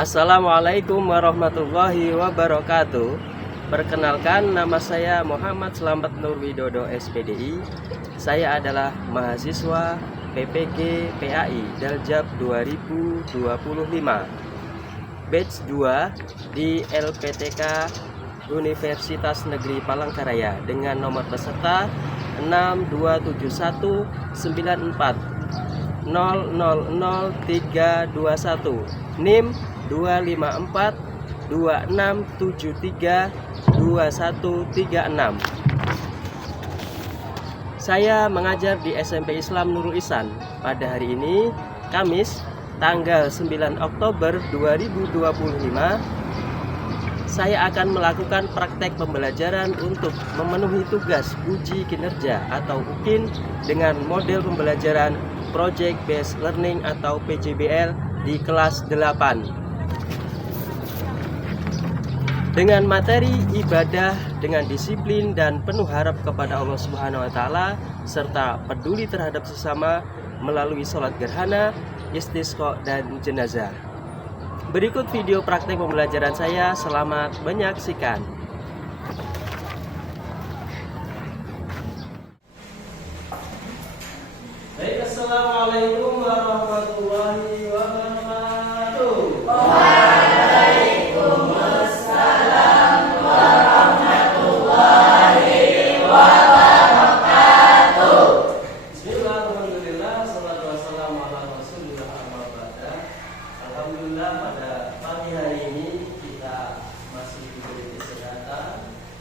Assalamualaikum warahmatullahi wabarakatuh. Perkenalkan, nama saya Muhammad Slamet Nur Widodo SPDI. Saya adalah mahasiswa PPG PAI Daljab 2025 Batch 2 di LPTK Universitas Negeri Palangkaraya dengan nomor peserta 62719400321 NIM 25426732136. Saya mengajar di SMP Islam Nurul Ihsan. Pada hari ini, Kamis, tanggal 9 Oktober 2025, saya akan melakukan praktek pembelajaran untuk memenuhi tugas uji kinerja atau UKIN dengan model pembelajaran Project Based Learning atau PJBL di kelas 8. Dengan materi ibadah dengan disiplin dan penuh harap kepada Allah Subhanahu wa taala serta peduli terhadap sesama melalui sholat gerhana, istisqa dan jenazah. Berikut video praktek pembelajaran saya, selamat menyaksikan. Baik, assalamualaikum warahmatullahi wabarakatuh. Waalaikumsalam warahmatullahi wabarakatuh. Bismillahirrahmanirrahim. Salatu wassalamu ala Rasulillah amma ba'da. Alhamdulillah, pada pagi hari ini kita masih diberi kesehatan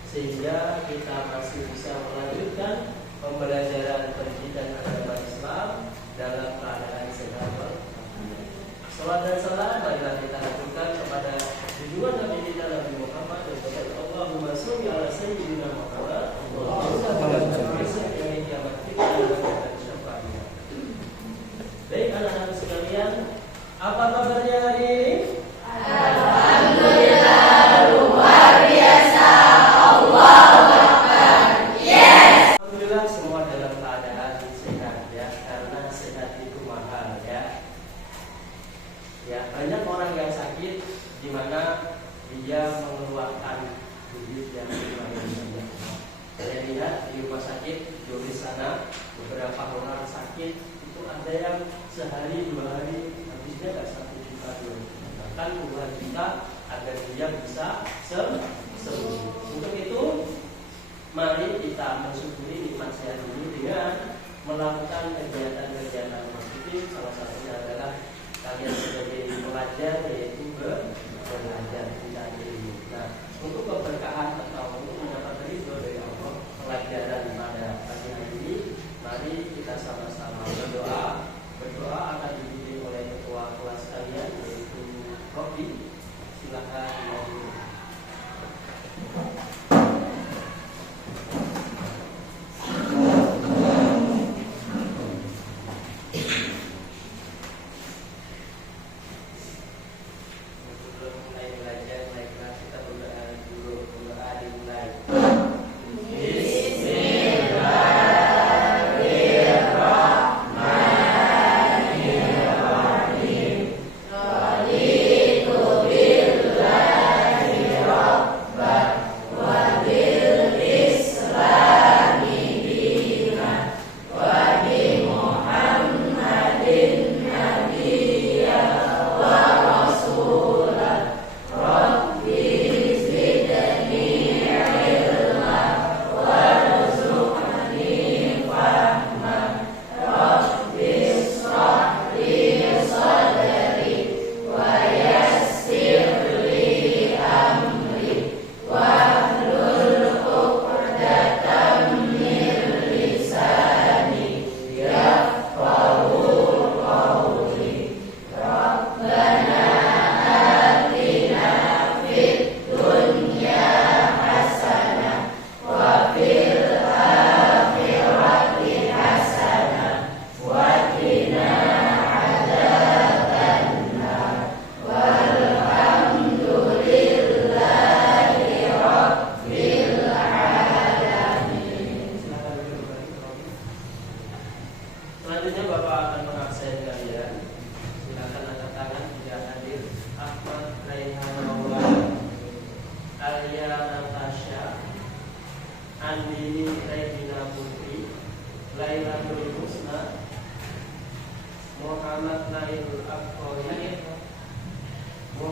sehingga kita masih bisa melanjutkan pembelajaran pendidikan agama Islam dalam keadaan sehat walafiat. Salawat dan salam marilah kita haturkan kepada junjungan Nabi kita Nabi Muhammad dan kepada Allahumma sholli ala sayyidina Muhammad. Baik anak-anak sekalian, apa kabarnya hari ini? Alhamdulillah, luar biasa. Allahu Akbar. Yes. Alhamdulillah, semua dalam keadaan sehat ya, karena sehat itu mahal ya. Ya, banyak orang yang sakit di mana dia mengeluarkan duit yang lumayan banyak. Saya lihat di rumah sakit di sana beberapa orang sakit itu ada yang sehari 2 hari habisnya nggak 1 juta 2 juta, bahkan puluhan juta agar dia bisa sembuh. Untuk itu, mari kita mensyukuri nikmat sehat ini dengan melakukan kegiatan-kegiatan positif. Salah satunya adalah kalian sebagai pelajar yaitu belajar kita ini. Nah, untuk keberkahan atau untuk mendapat ridho dari Allah, pelajaran pada pagi hari ini, mari kita sama-sama berdoa. Berdoa akan dipimpin oleh ketua kelas kalian yaitu Robi. Silakan Robi. Sebelum mulai belajar, kita berdoa dulu.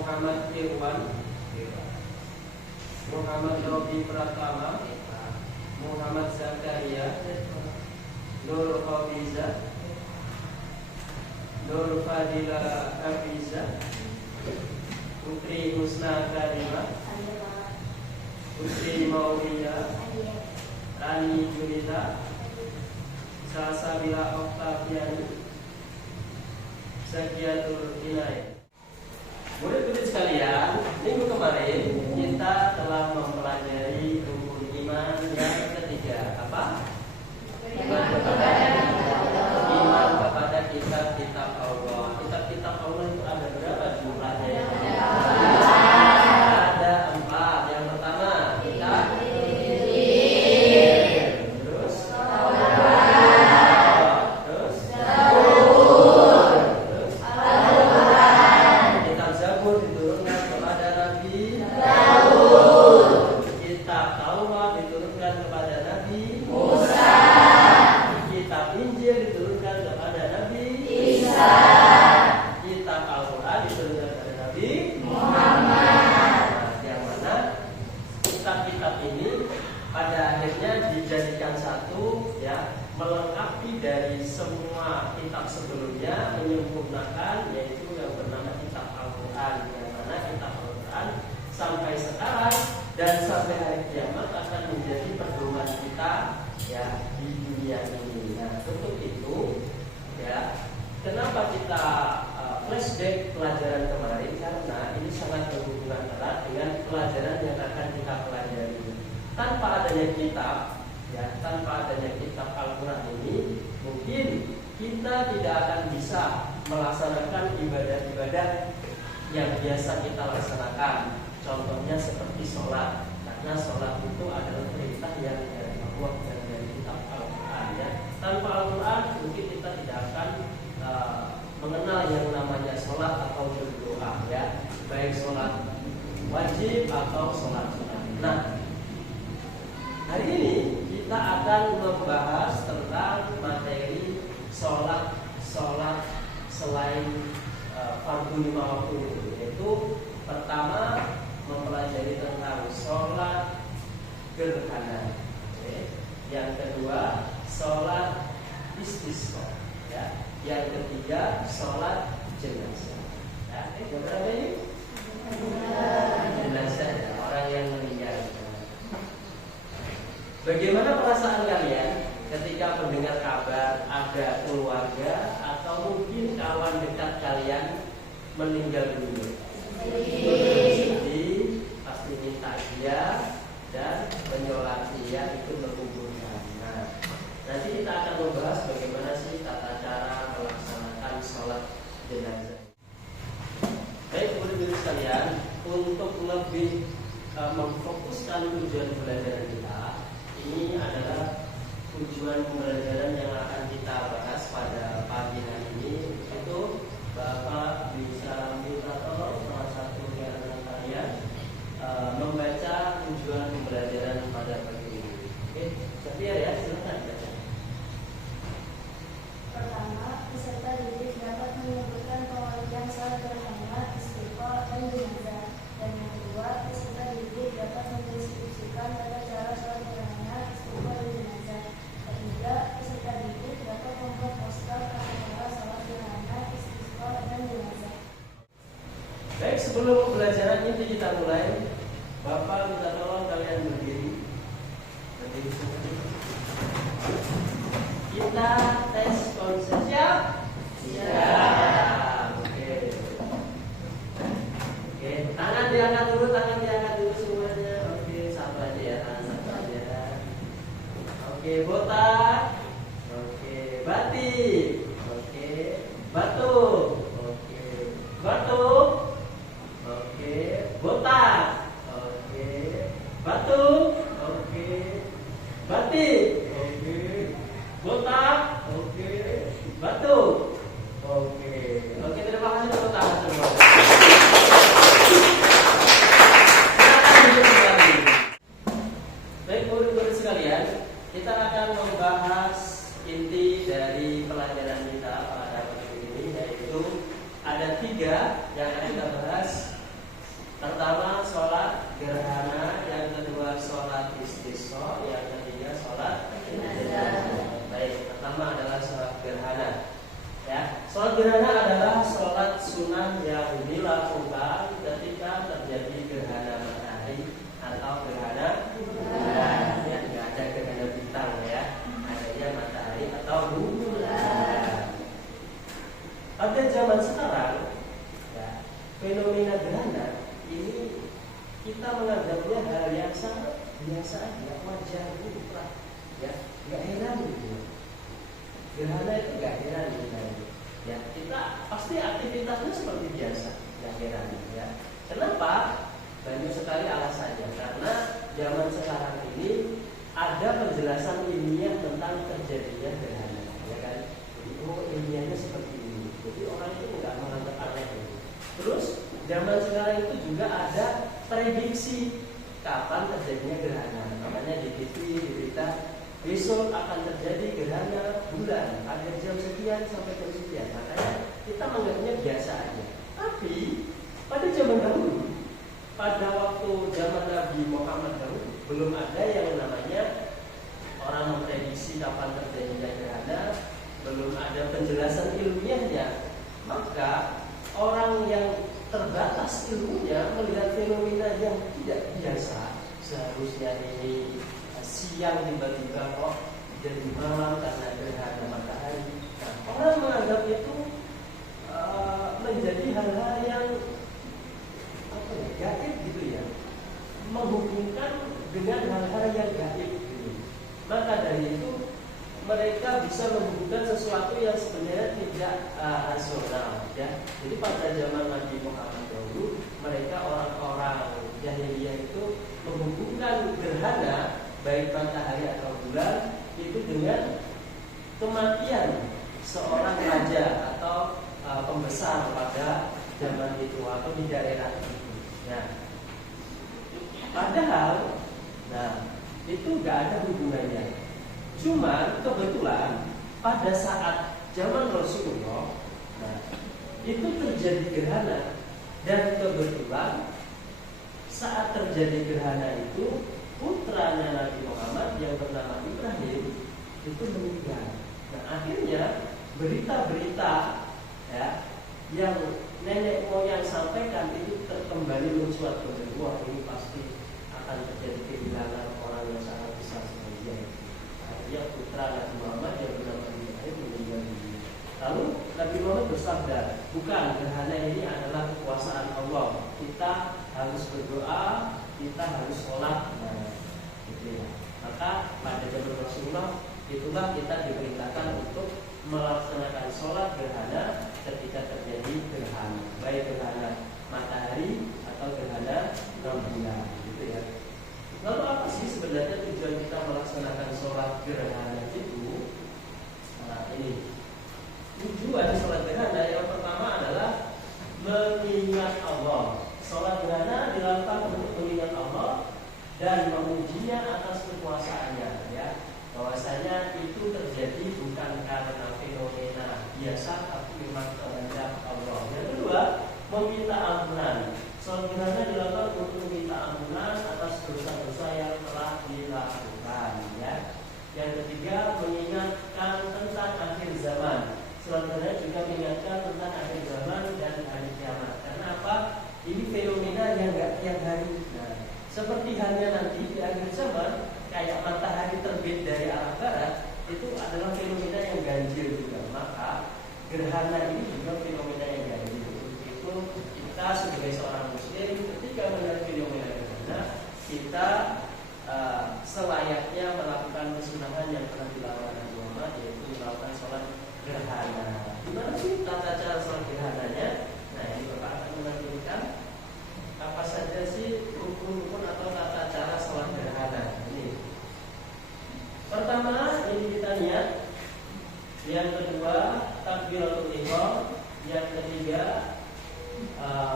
Muhammad Irwan, Muhammad Robi Pratama, Muhammad Zakaria, Nur Hafiza, Nur Fadila Hafiza, Putri Husna Karimah, Putri Maurida, Rani Julita, Salsabila Oktaviani, Zakiatul Inayah. Murid-murid sekalian, minggu kemarin kita telah mempelajari rukun iman yang ketiga. Apa? Iman kepada kitab-kitab Allah. Kitab-kitab Allah itu ada berapa jumlahnya? Ada 4. Yang pertama kitab terus kitab Zabur diturunkan kepada Nabi Daud. Kitab Taurat diturunkan kepada Nabi Musa. Kitab Injil diturunkan kepada Nabi Isa. Kitab Al-Quran diturunkan kepada Nabi Muhammad. Yang mana kitab-kitab ini pada akhirnya dijadikan satu, ya, melengkapi dari semua kitab sebelumnya, menyempurnakan, yaitu yang bernama kitab Al-Quran. Yang mana kitab Al-Quran sampai sekarang dan sampai hari kiamat akan menjadi pedoman kita, ya, di dunia ini. Nah, untuk itu, ya, kenapa kita flashback pelajaran kemarin, karena ini sangat berhubungan erat dengan pelajaran yang akan kita pelajari. Tanpa adanya kitab, ya, tanpa adanya kitab Al-Quran ini, mungkin kita tidak akan bisa melaksanakan ibadah-ibadah yang biasa kita laksanakan. Contohnya seperti sholat, karena sholat itu adalah perintah yang dari Allah dan dari kitab Al-Quran, ya. Tanpa Al-Quran mungkin kita tidak akan mengenal yang namanya sholat atau berdoa, ya, baik sholat wajib atau sholat sunnah. Nah, hari ini kita akan membahas tentang materi sholat selain fardu 5 waktu itu, yaitu pertama mempelajari tentang sholat gerhana, yang kedua sholat istisqa, ya. Yang ketiga sholat jenazah. Ya, yang berapa ini? Jenazah, ya, orang yang meninggal. Bagaimana perasaan kalian ketika mendengar kabar ada keluarga atau mungkin kawan dekat kalian meninggal dunia? Sedih, pasti minta dia dan menyolati, ya, itu menguburkan. Nah, nanti kita akan membahas bagaimana sih tata cara melaksanakan sholat jenazah. Baik, murid-murid sekalian, untuk lebih memfokuskan tujuan pembelajaran kita, ini adalah tujuan pembelajaran yang akan kita bahas pada pagi hari ini. Itu Bapak bisa minta tolong salah satu di antara kalian membaca tujuan pembelajaran pada pagi ini. Oke, Sofia, ya, silakan baca. Pertama, peserta didik dapat menyebutkan pengertian sholat gerhana, istisqa, dan jenazah. Dan yang kedua, peserta didik dapat mendeskripsikan tata cara sholat gerhana, istisqa, dan jenazah. Ketiga, peserta didik dapat membuat poster tata cara sholat gerhana, istisqa, dan jenazah. Baik, sebelum pembelajaran ini kita mulai, Bapak minta tolong kalian berdiri seperti ini. Kita tes konsep. Siap? Siap. Oke. Oke, tangan diangkat dulu semuanya. Oke, satu aja ya, tangan satu aja. Oke, botak. Oke, batik. Oke, batuk. Oke, batuk. Oke, botak. Oke, batuk. Oke, batik. Oke, botak. Oke, batuk. Oke, terima kasih tepuk tangan semua. Silakan duduk kembali. Baik, murid-murid sekalian, kita akan membahas inti dari pelajaran kita pada hari ini, yaitu ada 3 yang akan kita bahas. Pertama sholat gerhana, yang kedua sholat istisqa, yang ketiga sholat jenazah. Baik, pertama adalah sholat gerhana. Ya, sholat gerhana adalah sholat sunnah yang dilakukan ketika terjadi gerhana matahari atau gerhana bulan. Ya, tidak ada gerhana bintang ya, adanya matahari atau bulan. Pada zaman sekarang, ya, fenomena gerhana ini kita menganggapnya hal yang sangat biasa aja, wajar, lumrah, ya, nggak heran gitu. Gerhana itu nggak heran gitu. Ya, kita pasti aktivitasnya seperti biasa, nggak heran ya. Kenapa? Banyak sekali alasannya. Karena zaman sekarang ini ada penjelasan ilmiah tentang terjadinya gerhana, ya kan? Jadi, oh ilmiahnya seperti ini. Jadi orang itu nggak menganggap aneh. Terus zaman sekarang itu juga ada prediksi kapan terjadinya gerhana. Makanya di TV, di berita, besok akan terjadi gerhana bulan pada jam sekian sampai jam sekian. Makanya kita menganggapnya biasa aja. Tapi pada zaman dahulu, pada waktu zaman Nabi Muhammad dahulu, belum ada yang namanya orang memprediksi kapan terjadinya gerhana, belum ada penjelasan ilmiahnya. Maka orang yang terbatas ilmunya melihat fenomena yang tidak biasa, seharusnya ini siang tiba-tiba kok jadi malam karena gerhana matahari. Nah, orang menganggap itu menjadi hal-hal yang gaib gitu ya, menghubungkan dengan hal-hal yang gaib gitu. Maka dari itu mereka bisa menghubungkan sesuatu yang sebenarnya tidak rasional ya. Jadi pada zaman Nabi Muhammad dahulu, mereka orang-orang jahiliyah itu menghubungkan gerhana baik matahari atau bulan itu dengan kematian seorang raja atau pembesar pada zaman itu atau di daerah itu. Nah, padahal, itu nggak ada hubungannya. Cuma kebetulan pada saat zaman Rasulullah, itu terjadi gerhana dan kebetulan saat terjadi gerhana itu putranya Nabi Muhammad yang bernama Ibrahim itu meninggal. Nah, akhirnya berita-berita ya yang nenek moyang sampaikan itu kembali mencuat kembali. Wah, ini pasti akan terjadi kehilangan orang yang sangat besar seperti dia. Akhirnya putra Nabi Muhammad yang bernama Ibrahim meninggal dunia. Lalu Nabi Muhammad bersabda, bukan, gerhana ini adalah kekuasaan Allah. Kita harus berdoa, kita harus sholat. Maka pada zaman Rasulullah itulah kita diperintahkan untuk melaksanakan sholat gerhana ketika terjadi gerhana, baik gerhana matahari atau gerhana bulan, gitu ya. Lalu apa sih sebenarnya tujuan kita melaksanakan sholat gerhana itu? Nah, ini tujuan sholat gerhana yang pertama adalah mengingat Allah. Sholat gerhana dilakukan untuk mengingat Allah dan memujinya atas kekuasaannya, ya. Bahwasanya itu terjadi bukan karena fenomena biasa, tapi memang kehendak Allah. Yang kedua, meminta ampunan. Sholat gerhana dilakukan untuk meminta ampunan atas dosa-dosa yang telah dilakukan, ya. Yang ketiga, mengingatkan tentang akhir zaman. Sholat gerhana juga mengingatkan tentang akhir zaman dan hari kiamat. Karena apa? Ini fenomena yang nggak tiap hari. Nah, seperti halnya nanti di akhir zaman, kayak matahari terbit dari arah barat, itu adalah fenomena yang ganjil juga. Maka gerhana ini juga fenomena yang ganjil. Itu kita sebagai seorang muslim ketika melihat fenomena gerhana, kita selayaknya melakukan kesunahan yang telah dilakukan Nabi Muhammad, yaitu melakukan sholat gerhana. Gimana sih tata cara sholat gerhananya? Nah, ini Bapak akan menampilkan apa saja sih rukun-rukun atau tata cara sholat gerhana. Ini pertama, ini kita niat. Yang kedua, takbiratul ihram. Yang ketiga,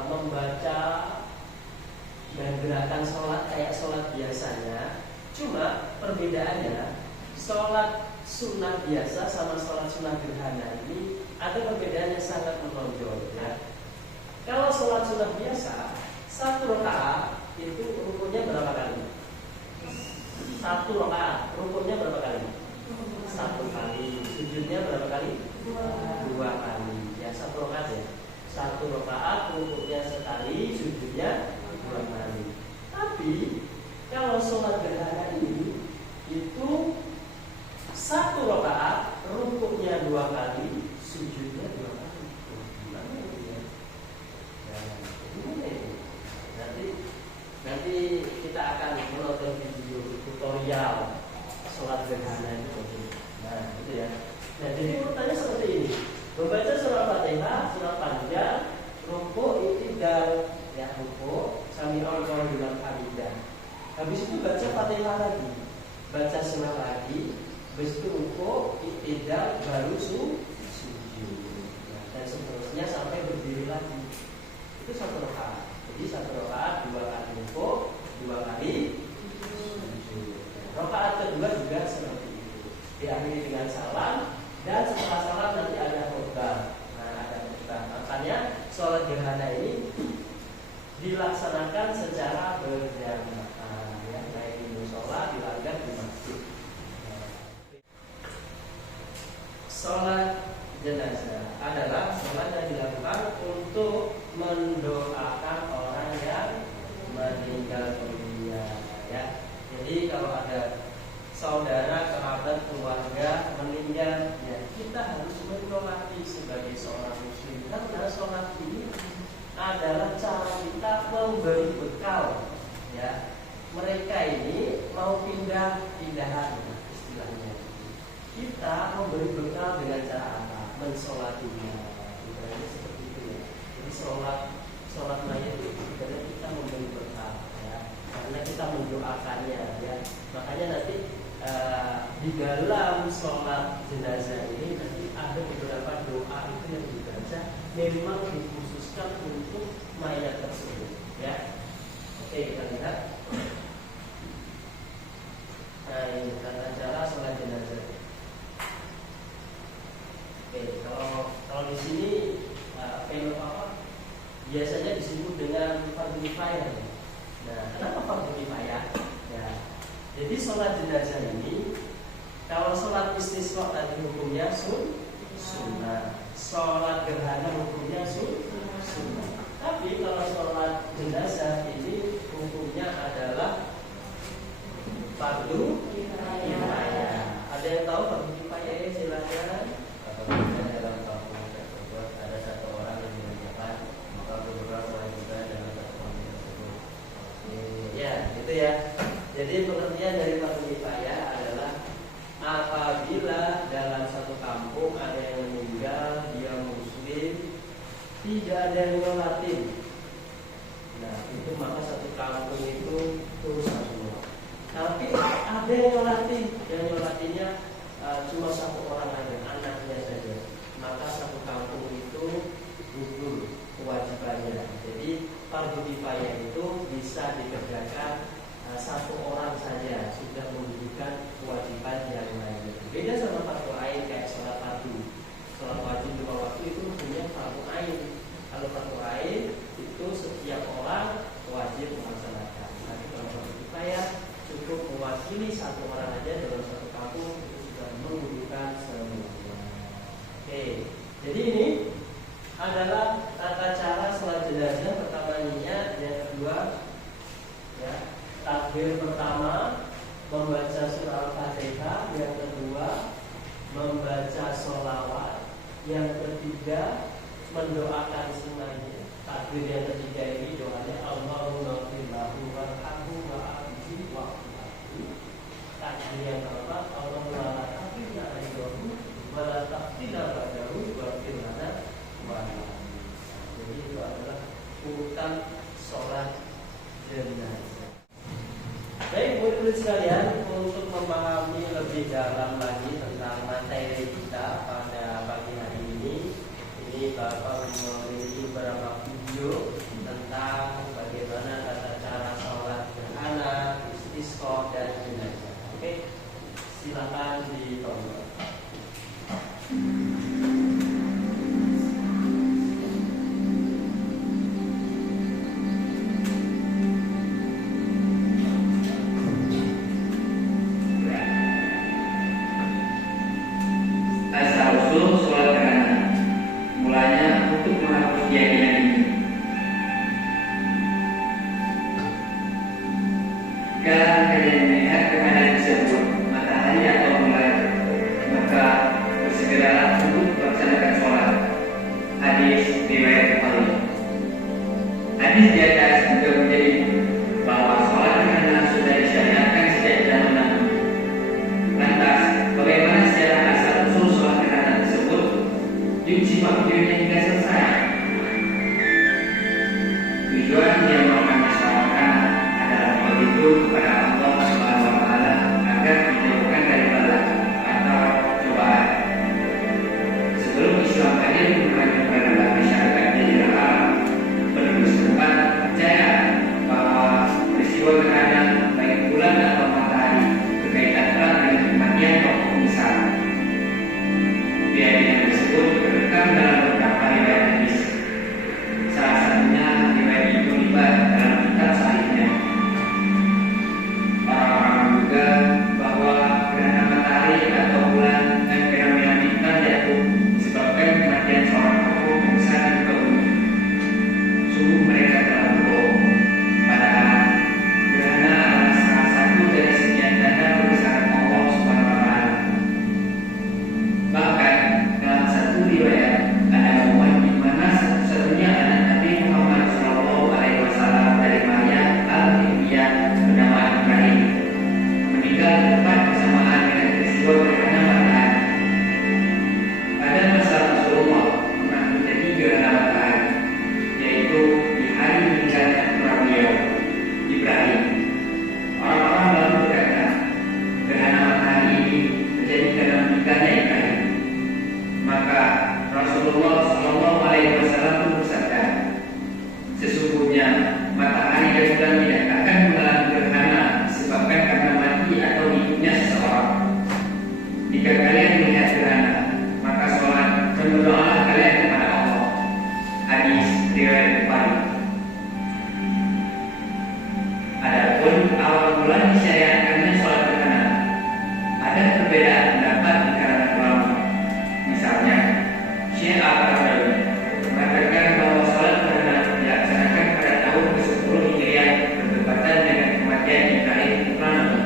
membaca dan gerakan sholat kayak sholat biasanya. Cuma perbedaannya, sholat sunnah biasa sama sholat sunnah gerhana ini ada perbedaan yang sangat menonjol, ya. Kalau sholat sunnah biasa, Satu rakaat itu rukunnya berapa kali? Satu rakaat rukunnya berapa kali? Satu kali. Sujudnya berapa kali? Dua kali. Ya, satu rakaat ya. Satu rakaat rukunnya sekali, sujudnya dua kali. Tapi kalau sholat gerhana ini itu satu rakaat rukunnya dua kali, sujudnya dua kali. Gimana itu ya? Gimana itu? Nanti kita akan menonton video tutorial sholat gerhana itu. Nah, itu ya. Nah, jadi urutannya seperti ini. Membaca surah Fatihah, surah panjang, rukuk, i'tidal, ya rukuk, sami'allahu liman hamidah. Habis itu baca Fatihah lagi, baca surah lagi, habis itu rukuk, i'tidal, baru sujud. Nah, dan seterusnya sampai berdiri lagi. Itu satu rakaat. Jadi satu rakaat dua kali rukuk, dua kali sujud. Rakaat kedua juga seperti itu. Diakhiri dengan salam. Dan setelah salat nanti ada khutbah. Nah, ada khutbah. Makanya sholat gerhana ini dilaksanakan secara berjamaah, ya, baik di mushola, di langgar, di masjid. Sholat jenazah adalah sholat yang dilakukan untuk mendoakan orang yang meninggal dunia. Ya, jadi kalau ada saudara, kerabat, keluarga meninggal, ya kita harus mensolati sebagai seorang muslim. Karena sholat ini adalah cara kita memberi bekal. Ya, mereka ini mau pindahan istilahnya. Kita memberi bekal dengan cara apa? Mensolatinya. Ibaratnya seperti itu ya. Jadi sholat mayat itu sebenarnya kita memberi bekal, ya. Karena kita mendoakannya, ya. Makanya nanti di dalam sholat jenazah ini nanti ada beberapa doa itu yang dibaca memang dikhususkan untuk mayat tersebut, ya. Oke, kita lihat. Nah, ini tata cara sholat jenazah. Oke, kalau di sini film apa? Biasanya disebut dengan fardhu kifayah. Nah, kenapa fardhu kifayah? Ya. Jadi sholat jenazah ini, kalau sholat istisqa tadi hukumnya sunnah, sholat gerhana hukumnya sunnah. Tapi kalau sholat jenazah ini hukumnya adalah fardhu kifayah. Ada yang tahu fardhu kifayah? Silakan. Dalam kampung tersebut ada satu orang yang mengerjakan, maka beberapa kewajiban dalam satu kampung tersebut. Ya, gitu ya. Jadi pengertian dari fardhu kifayah adalah apabila dalam satu kampung ada yang meninggal, dia muslim, tidak ada yang nyolatin. Nah, itu maka satu kampung itu dosa semua. Tapi ada yang nyolatinnya cuma satu orang aja, anaknya saja. Maka satu kampung itu gugur kewajibannya. Jadi fardhu kifayah itu bisa dikerjakan satu orang saja sudah menunjukkan kewajiban yang lain. Beda sama fardhu ain kayak sholat fardu. Sholat wajib lima waktu itu punya fardhu ain. Kalau fardhu ain itu setiap orang wajib melaksanakan. Tapi kalau fardhu kifayah cukup mewakili satu orang aja dalam satu kampung itu sudah menunjukkan semua. Oke, jadi ini adalah tata cara sholat jenazah. Pertama niat, yang kedua ya takbir pertama membaca surah Al-Fatihah, yang kedua membaca sholawat, yang ketiga mendoakan semuanya. Takbir yang ketiga ini doanya Allahumma firlahu warhamhu wa'afihi wa'afihi. Takbir yang keempat Allahumma la taqina aidahu wa la taqtina ba'dahu wa'fir lana wa'afihi. Jadi itu adalah urutan sholat jenazah. Baik, murid-murid sekalian, untuk memahami lebih dalam lagi tentang materi kita pada pagi hari ini Bapak memiliki beberapa video tentang bagaimana tata cara sholat gerhana, istisqa dan jenazah. Oke, silakan ditonton. kalian melihat gerhana tersebut, matahari atau bulan, maka bersegeralah untuk melaksanakan sholat. Hadis riwayat Bukhari. Hadis di atas juga menjadi bahwa sholat gerhana sudah disyariatkan sejak zaman Nabi. Lantas, bagaimana secara asal usul sholat gerhana tersebut disimak videonya hingga selesai. Tujuan yang melakukan masyarakat adalah begitu kepada Allah Subhanahu wa Ta'ala agar dijauhkan dari bala atau cobaan. Sebelum Islam hadir kepada masyarakat Jazirah Arab, penduduk setempat percaya bahwa peristiwa gerhana baik bulan atau matahari berkaitan erat dengan kematian tokoh misal. Keyakinan tersebut terekam dalam beberapa riwayat hadis. Salah satunya riwayat Ibnu Hibban dalam kitab Sahihnya. Orang-orang menduga bahwa gerhana matahari atau bulan dan fenomena bintang jatuh disebabkan kematian seorang tokoh besar di muka bumi. Sungguh mereka telah berbohong. Padahal gerhana adalah salah satu dari sekian tanda kebesaran Allah Subhanahu wa Ta'ala. Bahkan dalam satu riwayat ada momen di mana satu-satunya anak Nabi Muhammad SAW dari Maria al-Hibiyah bernama Ibrahim meninggal tepat bersamaan dengan peristiwa gerhana matahari. Pada masa Rasulullah pernah terjadi gerhana matahari, yaitu di hari meninggalnya putra beliau Ibrahim. Orang-orang lalu berkata, gerhana matahari ini terjadi karena meninggalnya Ibrahim. Maka Rasulullah SAW pun bersabda, sesungguhnya matahari dan bulan tidak akan mengalami gerhana disebabkan karena mati atau hidupnya seseorang. Jika kalian melihat gerhana, maka sholat dan berdoalah kalian kepada Allah. Hadis riwayat Bukhari. Adapun awal bulan disyariatkannya sholat gerhana, ada perbedaan pendapat di kalangan ulama. Misalnya, Syekh Al-Qaradawi mengatakan bahwa sholat gerhana dilaksanakan pada tahun ke-10 Hijriah bertepatan dengan kematian Ibrahim putra Nabi.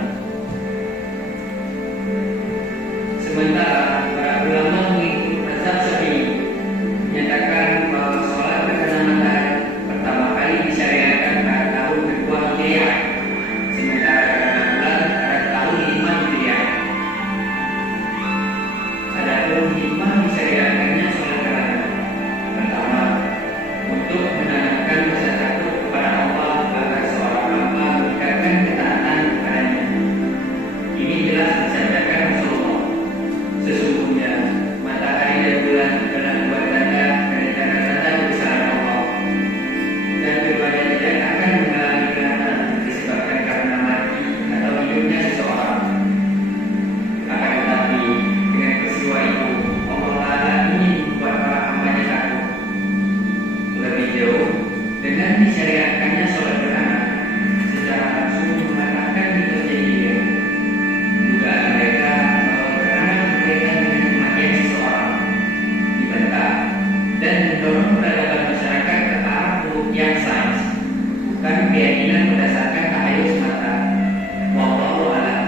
Sementara para ulama mengikuti mazhab Syafi'i menyatakan bahwa sholat gerhana matahari pertama kali disyariatkan pada tahun ke-2 Hijriah, sementara gerhana bulan pada tahun 5 Hijriah. Adapun hikmah disyariatkannya sholat gerhana. Pertama, untuk menanamkan rasa takut kepada Allah agar seorang hamba meningkatkan ketaatan kepadanya. Ini jelas disabdakan Rasulullah. Sesungguhnya matahari dan bulan adalah dua tanda dari tanda-tanda kebesaran Allah, dan keduanya tidak akan mengalami gerhana disebabkan karena mati atau hidupnya seseorang. Akan tetapi dengan peristiwa itu Allah Ta'ala ingin membuat para hambanya takut. Lebih jauh, dengan disyariatkannya sholat gerhana secara langsung mengatakan di terjadinya dugaan mereka bahwa gerhana berkaitan dengan kematian seseorang dibantah dan mendorong peradaban masyarakat ke arah pembuktian sains, bukan keyakinan berdasarkan tahayul semata. Wallahu a'lam.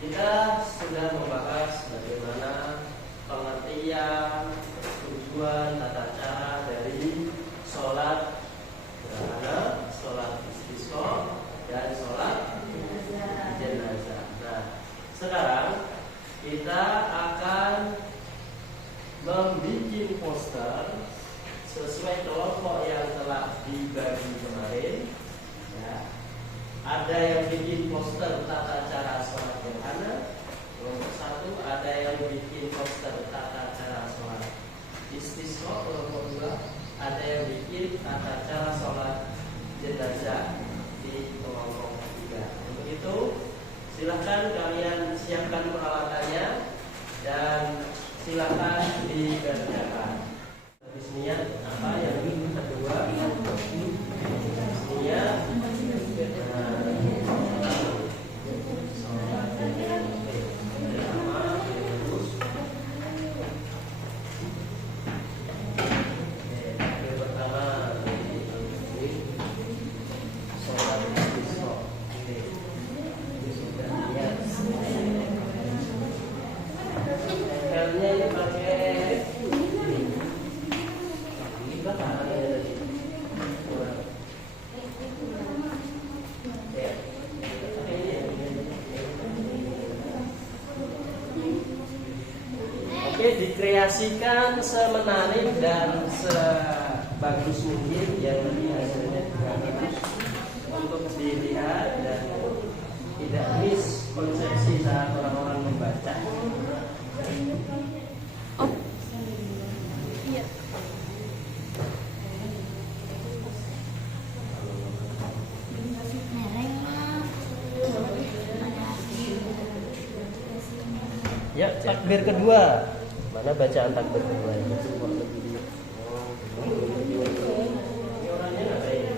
Kita sudah membahas bagaimana pengertian, tujuan, tata cara dari sholat gerhana, sholat istisqa, dan sholat jenazah. Nah, sekarang kita akan membuat poster sesuai kelompok yang telah dibagi kemarin. Ya. Ada yang bikin poster tata cara sholat gerhana, kelompok 1. Ada yang bikin poster tata cara sholat istisqa, kelompok 2. Ada yang bikin tata cara sholat jenazah di kelompok 3. Untuk itu, silahkan kalian siapkan peralatannya dan silahkan dikerjakan. Bismillah, apa yang kedua? Bismillah. gambarnya ini pakai ini bakal Oke, dikreasikan semenarik dan sebagus mungkin yang lebih hasilnya bagus untuk dilihat dan tidak miss konsepsi saat orang-orang membaca. Ya, takbir kedua. Mana bacaan takbir kedua ini? Orangnya nggak ada ini.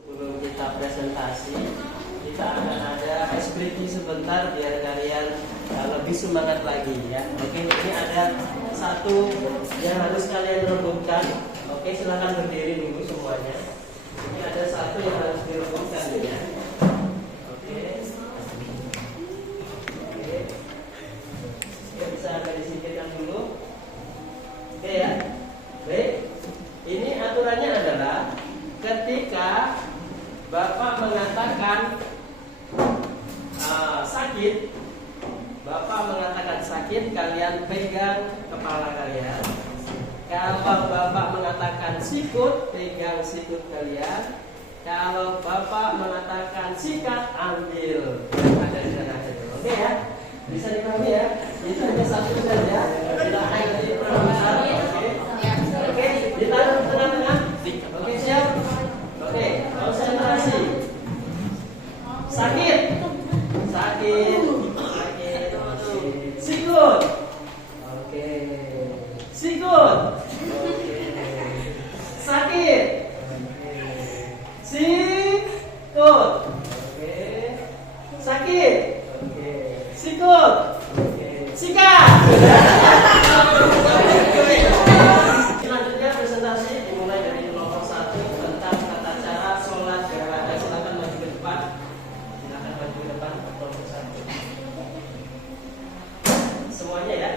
Sebelum kita presentasi, kita akan ada ice breaking sebentar biar kalian lebih semangat lagi ya. Oke, ini ada satu yang harus kalian rebutkan. Oke, silahkan berdiri dulu semuanya. Ini ada satu yang harus direbutkan ya. Oke. Ya, bisa agak disingkirkan dulu. Oke ya. Baik. Ini aturannya adalah ketika Bapak mengatakan sakit, Bapak mengatakan sakit, kalian pegang kepala kalian. Kalau Bapak mengatakan sikut, pegang sikut kalian. Kalau Bapak mengatakan sikat, ambil ada di sana. Oke ya, bisa dipahami ya. Itu hanya satu saja. Silahkan diperhatikan. Oke, ditaruh tengah-tengah. Oke, siap. Oke, konsentrasi. Sakit, sakit, sakit. Sikut. Oke. Sikut. Sakit. Sikut. Sakit. Sikut. Sikat. Selanjutnya presentasi dimulai dari kelompok 1 tentang tata cara sholat gerhana. Silakan maju ke depan. Silakan maju ke depan kelompok 1. Semuanya ya.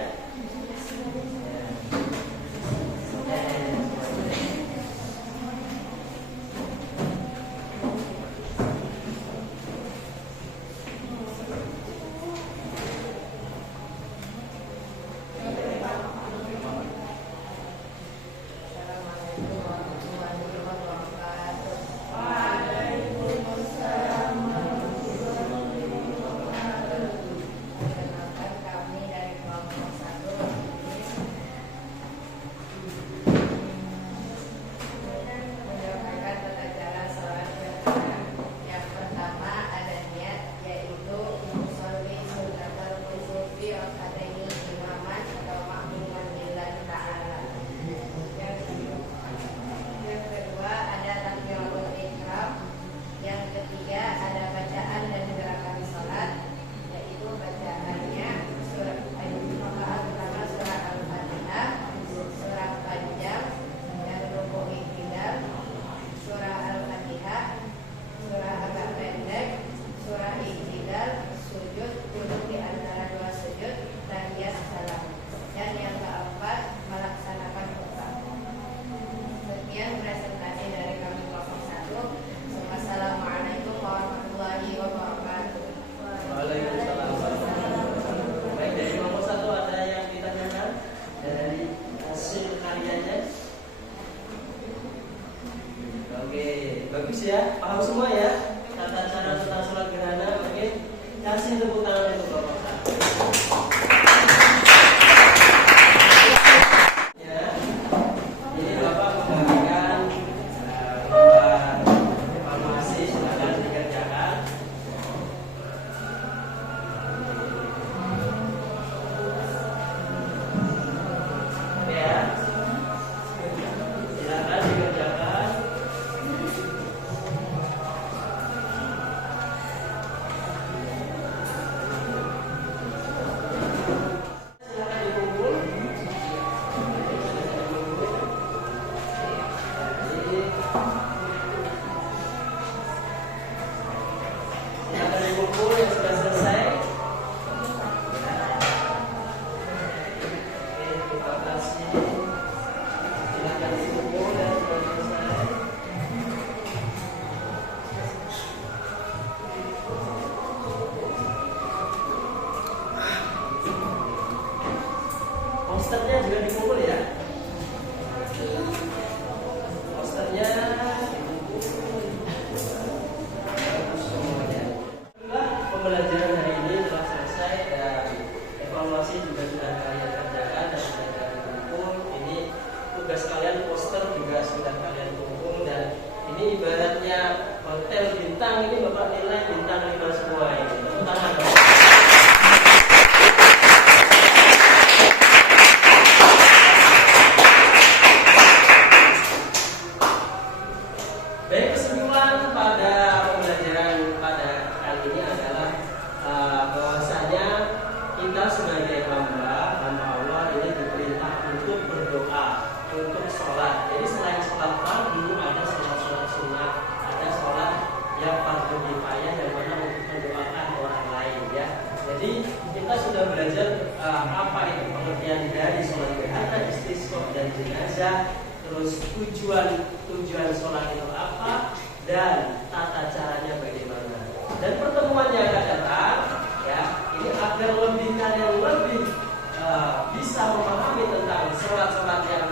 Bagus ya, paham semua ya tata cara tentang sholat gerhana. Oke, kasih tepuk tangan untuk Bapak. Ya, ini Bapak membagikan evaluasi, silakan dikerjakan. Ya, silakan dikerjakan. poster juga sudah kalian kumpul, dan ini ibaratnya hotel bintang. Ini Bapak nilai bintang 5 semua ini. Tepuk tangan dong. Baik, kesimpulan pada pembelajaran pada kali ini adalah bahwasanya kita sebagai hamba Allah ini diperintah untuk berdoa, untuk sholat. Jadi selain sholat fardu, ada sholat sunnah, ada sholat yang fardu kifayah yang mana untuk mendoakan orang lain, ya. Jadi kita sudah belajar apa itu pengertian dari sholat gerhana, istisqa dan jenazah, terus tujuan sholat itu apa, dan tata caranya bagaimana. Dan pertemuan yang akan datang, ya, ini agar kalian lebih bisa memahami tentang sholat-sholat yang